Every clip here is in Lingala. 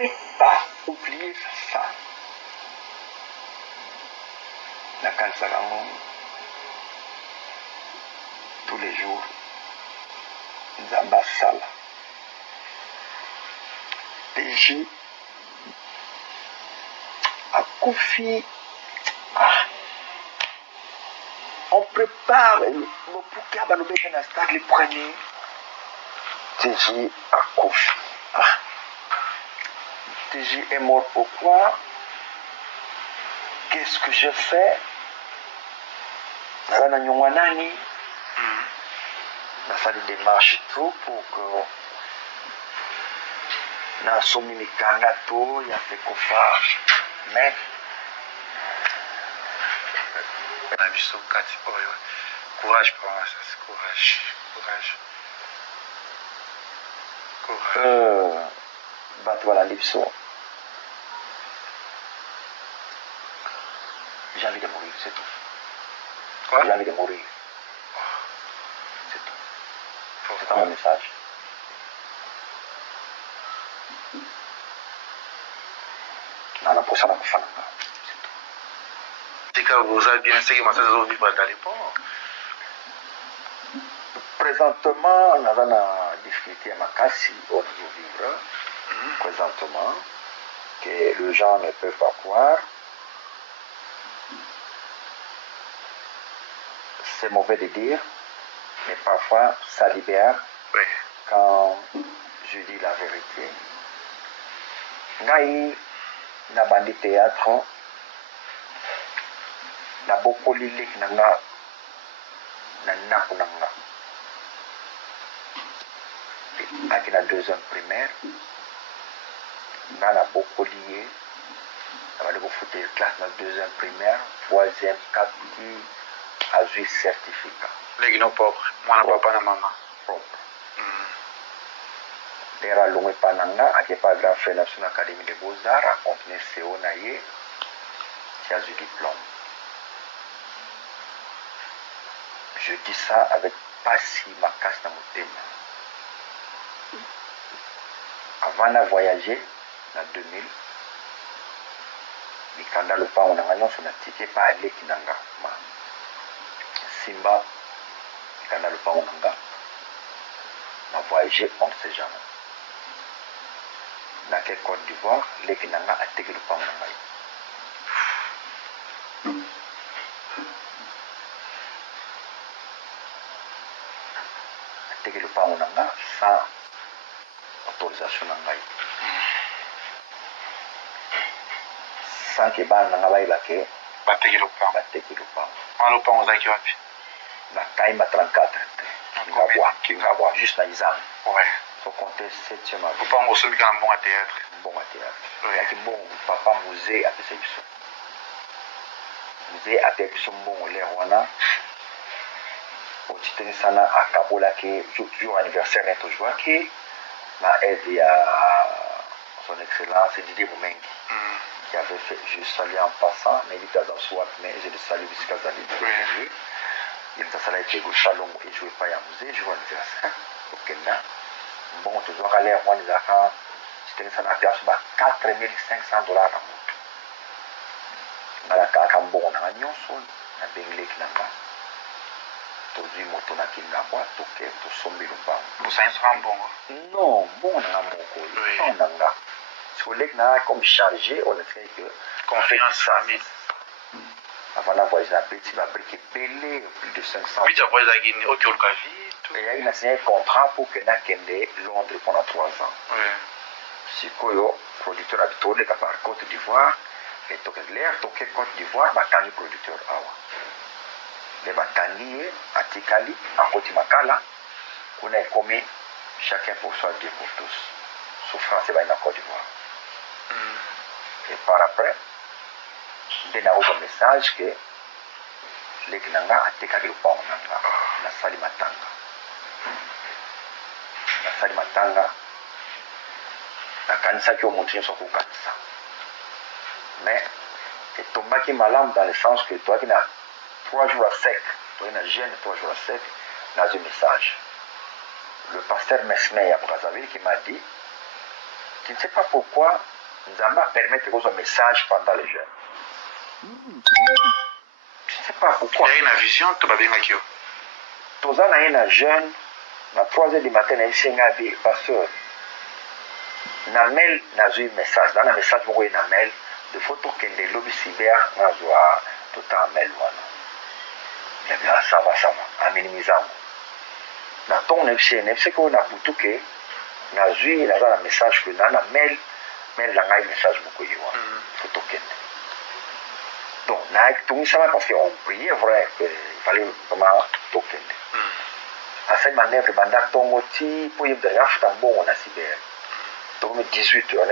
peut pas oublier sa femme. La Kansalango, tous les jours, Nzamba Sala. TJ a Koufi. On prépare le Pouka Banobé dans le stade les premiers. TJ a Koufi. TJ est mort pourquoi? Qu'est-ce que je fais? Nana Nyongwanani. On a fait des démarches tout pour que na somi mikanga to ya fait kofa mais na biso kati oyo courage pour moi ça courage bato balandi biso. J'ai envie de mourir, c'est tout. Quoi? J'ai envie de mourir. C'est tout. C'est pas mon message. Nana pour ça na kufananga. C'est que vous avez bien essayé mais ça vous vivre dans les ponts. Présentement, on a une difficulté à Makassi, on veut vivre. Présentement, que les gens ne peuvent pas croire. C'est mauvais de dire, mais parfois ça libère quand je dis la vérité. Ngai na bandi théâtre, na beaucoup lilik nanga na naku nanga. Aki na deuxième primaire, na beaucoup lié. Na bandi kufute classe na deuxième primaire, troisième, quatrième. A eu certificat. Les gens pauvres, moi na papa na maman. Propre. Dera longue pananga, a pas grand frère na son académie de beaux-arts, a continué CO na ye, qui a eu diplôme. Je dis ça avec pas si ma casse na motema. Avant de voyager, en 2000, mikanda le pa on a gagné son ticket pas aller kinanga. Simba, mikanda le pa on a na voyager, on ne sait jamais. Dans quelle Côte d'Ivoire, les kinanga a teke le pa on a teke le pa on a sans autorisation nangai. Sans que ban nanga baila que bateki le pain. bateki le pa. Moi le pain aux aki wapi? Na Kaima 34. Kingabwa, juste na Izam. Ouais. Faut compter 7e année. Le pain au celui qui a un bon à théâtre. Bon à théâtre. Il y a qui bon papa musée à Pessebiso. Musée à Pessebiso bon les Rwanda. Au titre sana à Kabola qui jour anniversaire est toujours qui na aide à son excellence Didier Moumengi. Qui avait fait, je salue en passant, mais il était dans SWAT, mais je le salue jusqu'à Zali. Il était salé avec le Chalon et je ne jouais pas à musée, je joue à l'anniversaire au Kenya. Bon, tu dois aller à moi, les enfants, c'était un affaire sur 4500 $. Dans la caca, bon, on a un yon sol, on a benglé qui n'a pas. Tu dis, moto na qui n'a pas, tu que tu sommes le bas. Pour ça, il sera bon. Non, bon, on a un mot, on a un. Sur les gens comme chargé, on ne fait que confiance famille. Avant d'avoir les abris, il va briquer pelé plus de 500. Oui, tu as voyé la Guinée, ok, on l'a vu. Et il a signé un contrat pour que Nakende Londres pendant 3 ans. Oui. Si le producteur habituel est par Côte d'Ivoire, et donc l'air, Côte d'Ivoire, Batani producteur. Les Batani, à Tikali, à Côte Makala, on a commis chacun pour soi, Dieu pour tous. Souffrance, c'est la Côte d'Ivoire. Et par après, il y a un message que les Kinanga a été carré au pont na Sali Matanga. Na Sali Matanga, na kanisa qui a montré son coup kanisa. Mais, il est tombé malade dans le sens que toi qui as 3 jours à sec, toi qui as jeune 3 jours à sec, dans un message. Le pasteur Mesmé à Brazzaville qui m'a dit, tu ne sais pas pourquoi Nzamba permettre qu'on soit message pendant le jeûne. Je ne sais pas pourquoi. Il y a une vision, tu vas bien avec eux. Tous en a un jeune, à 3h du matin, il y a un pasteur. Namel n'a eu un message. Dans le message, il y a un mail de photos que les lobbies cyber n'a eu tout un mail. Il y a bien ça va, à minimiser. Dans ton FC, qu'on a boutou que n'a eu un message que dans le mail, mais là, il y a un message beaucoup de photos que. Donc, tout ça parce qu'on priait vrai qu'il fallait vraiment token. À cette manière, le bandar tombe pour y avoir un bon on a cyber. Donc, 18 heures,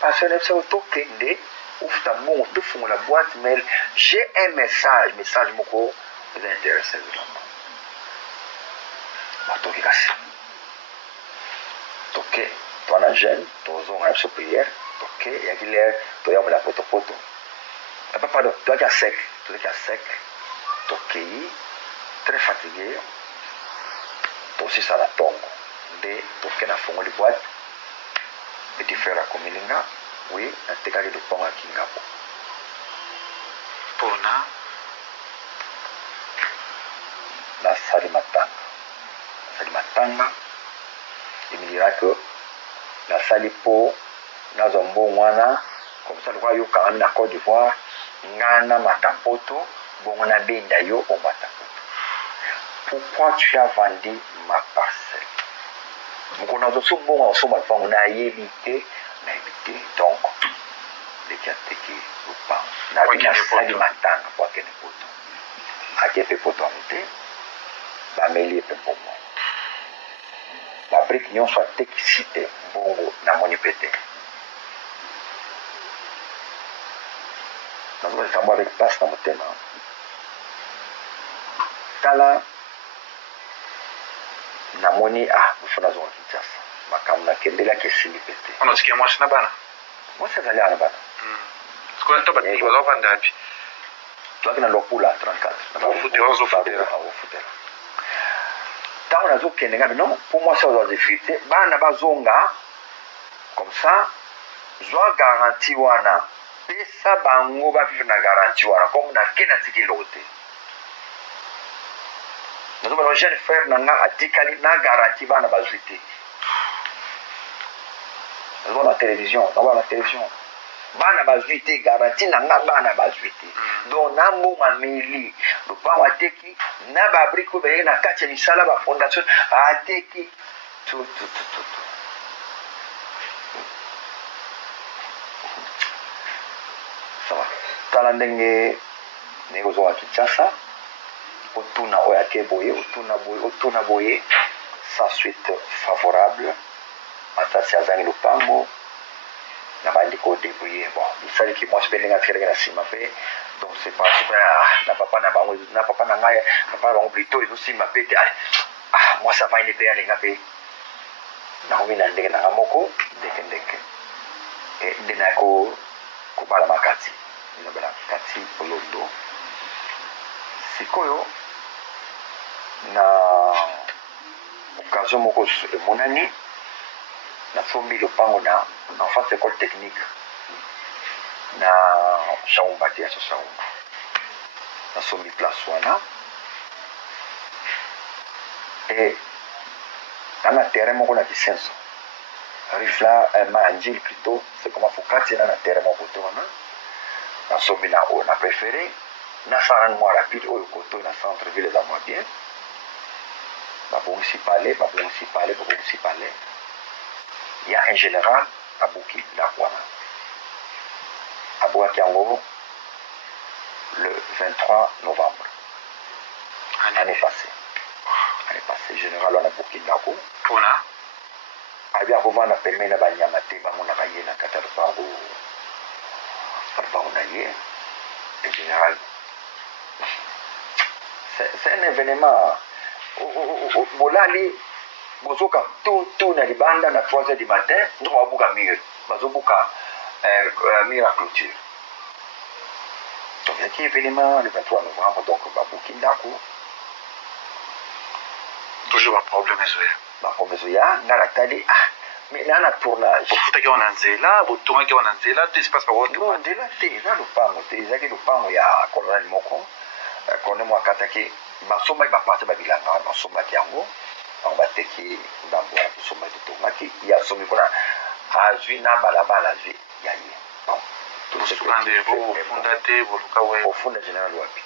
parce que c'est au token de ouf un bon, tout fond la boîte mail. J'ai un message beaucoup vous intéressé vraiment. Ma toki cassé. Toké, toi la jeune, toi on a prière, toké, il y a qui l'air, toi on la poto. Pardon, toi qui as sec, toké, très fatigué. Aussi ça la tombe de toquer na fongo de boîte et tu fais la comilinga oui un tegari de pont à Kingapo pour la salimatanga il me dira que la salipo na zombo wana comme ça le roi yo quand na Côte d'Ivoire ngana matapoto bon na benda yo o matapoto. Pourquoi tu as vendu ma parcelle? On a aussi bon en somme on a évité donc les quatre qui nous parlent. Na bien sali matanga kwa kene poto. Akepe poto amite ba meli pe bongo. La brique nyon soit tekisite bongo na moni pété. Nous allons faire avec passe dans mon thème. Tala namoni mfuna zo Kinshasa makamna kendela kesini pete unasikia mwasi na bana mwasi zaliana bana kwa ndo bati bazo vanda hapi tukina lokula 34 na ufutela tant on a zo kenenga non pour moi ça doit défiter bana bazonga comme ça zo garantie wana pesa bango ba vivre na garantie wana comme na kena tikilote. Nous avons un jeune frère qui a garanti la basité. Nous avons la télévision. Bana basité garanti na bana basité. Donc na mbongo ameli. Le pa wateki na babriko be na kati misala ba fondation ateki tout. Ça va. Talandenge négozo à Kinshasa. Otuna oyake boye, otuna boye, sans suite favorable. Atasi azangi lupango, na bandiko débrouiller. Bon, il fallait que moi je peine la sima pe. Donc c'est pas na papa na bango, na papa na ngai, papa bango plutôt ils aussi m'appellent. Moi ça va il est aller ngape. Na omi na ndenge na ngamoko, ndeke. Et ndinako ko bala makati. Ina bala makati olondo. Sikoyo na occasion moko emonani nasombi lopango na en face école technique na Shaumba te aso Shaumba nasombi place wana et na terrain moko na Kisenso rifla manjil plutôt c'est comment faut quartier na terrain moko to wana nasombi na on a préféré na saran moi rapide au côté na centre ville za moi bien babon si parler il y a un général à Bouki d'Akwana à Boakiango le 23 novembre année passée général on a Bouki d'Ako pona abia kovana pembe na banyama te bamona kaye na kata lupango na ye le général. C'est un événement. Bolali, bozoka tout na libanda na 3h du matin, nous babuka mur, bazobuka mur à clôture. Donc il y a un événement le 23 novembre, donc babuki ndako. Toujours un problème ezoya. Ba problème ezoya, ngala tali mais na tournage bofutaki wana nzela botongaki wana nzela te espace non nzela te eza lopango te ezalaki lopango ya colonel moko colonel moko akataki basombaki baparti babilanga wana basombaki yango bango bateki ndambo wana tosombaki totongaki ye asombi mpona azwi na balabala azwi ya ye bosukande bofunda te boluka we ofunda général wapi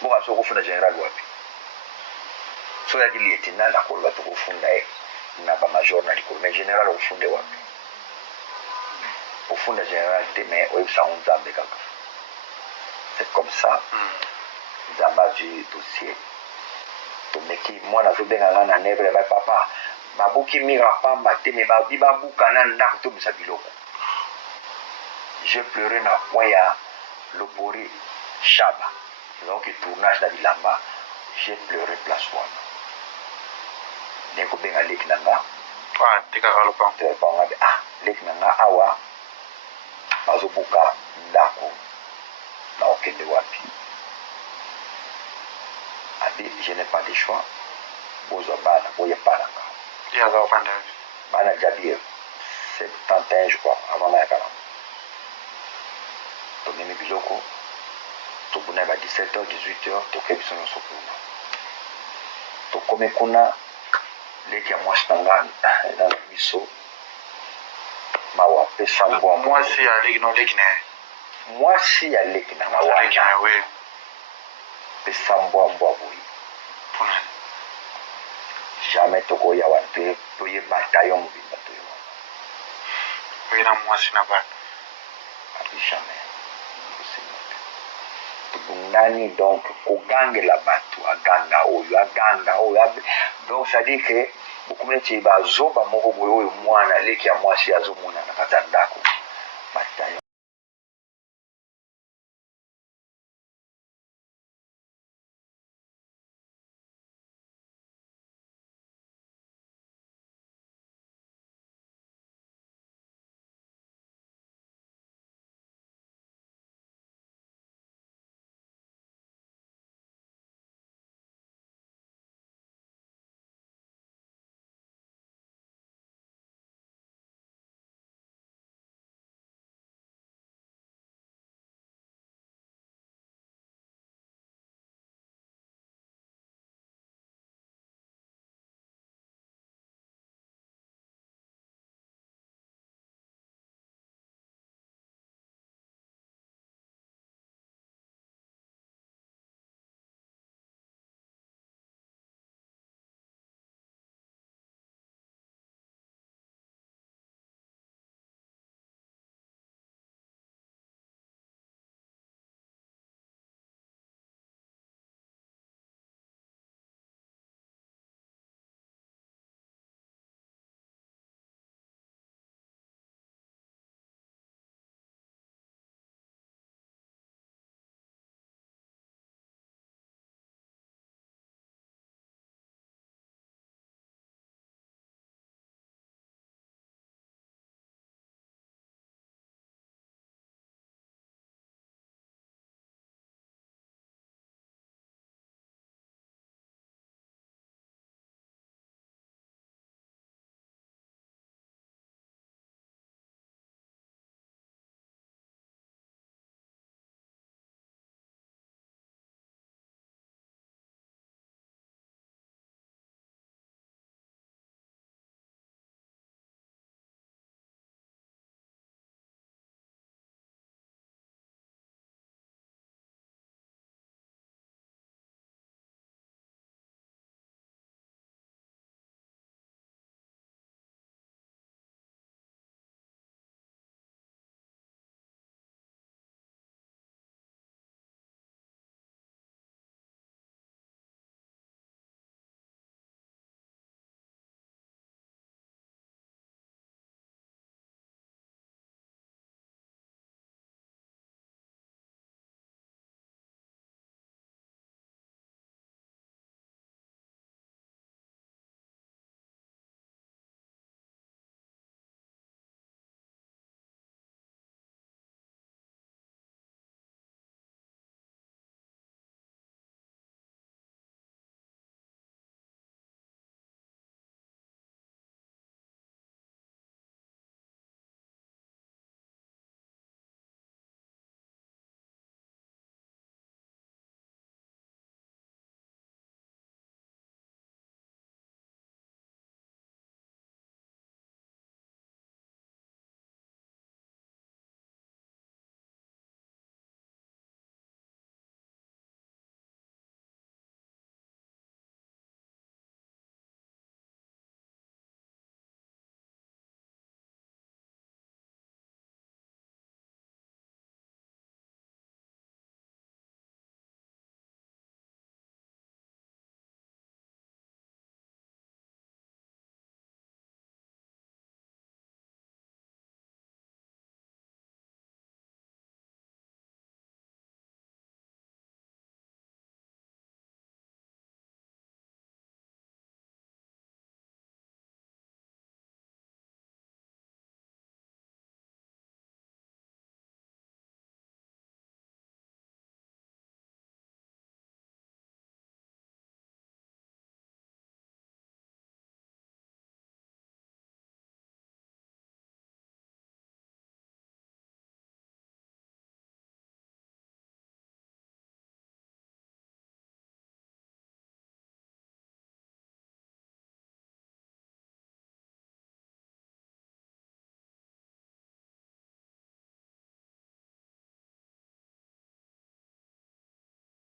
bonga so okofunda général wapi so yaki lieutenant nakoloba tokofunda ye na bamajor na likolo mais général ofunde wapi ofunda général te mais oyebisango nzambe kaka c'est comme ça nzambe azwi dossier tomeki mwana azobenganga na nevre bai papa babuki mira pamba te mais babi babuka na ndako tobisa biloko j'ai pleuré na point ya lopori shaba donc tournage na bilamba j'ai pleuré place wana ndenge kobenga leki na nga tekaka lopango abe leki na nga awa bazobuka ndako na okende wapi abi je n'ai pas de choix bozwa bana boyepananga bana jabi 71 je crois avant na yakala tomemi biloko tobuna ba 17h 18h toke biso nyonso kuna tokomi kuna leki ya mwasi na nga eza na biso mawa apesa mbwa mwasi ya leki na mwasi ya leki na nga wana pesa mbwa boyi jamais tokoya wana toyebata yo mobimba toyo wana mwasi na bana abi jamais tobundani donc kogangela bato aganga oyo donc c'est-à-dire que bokomi neti bazoba moko boye oyo mwana leki ya mwasi azomona na kati ya ndako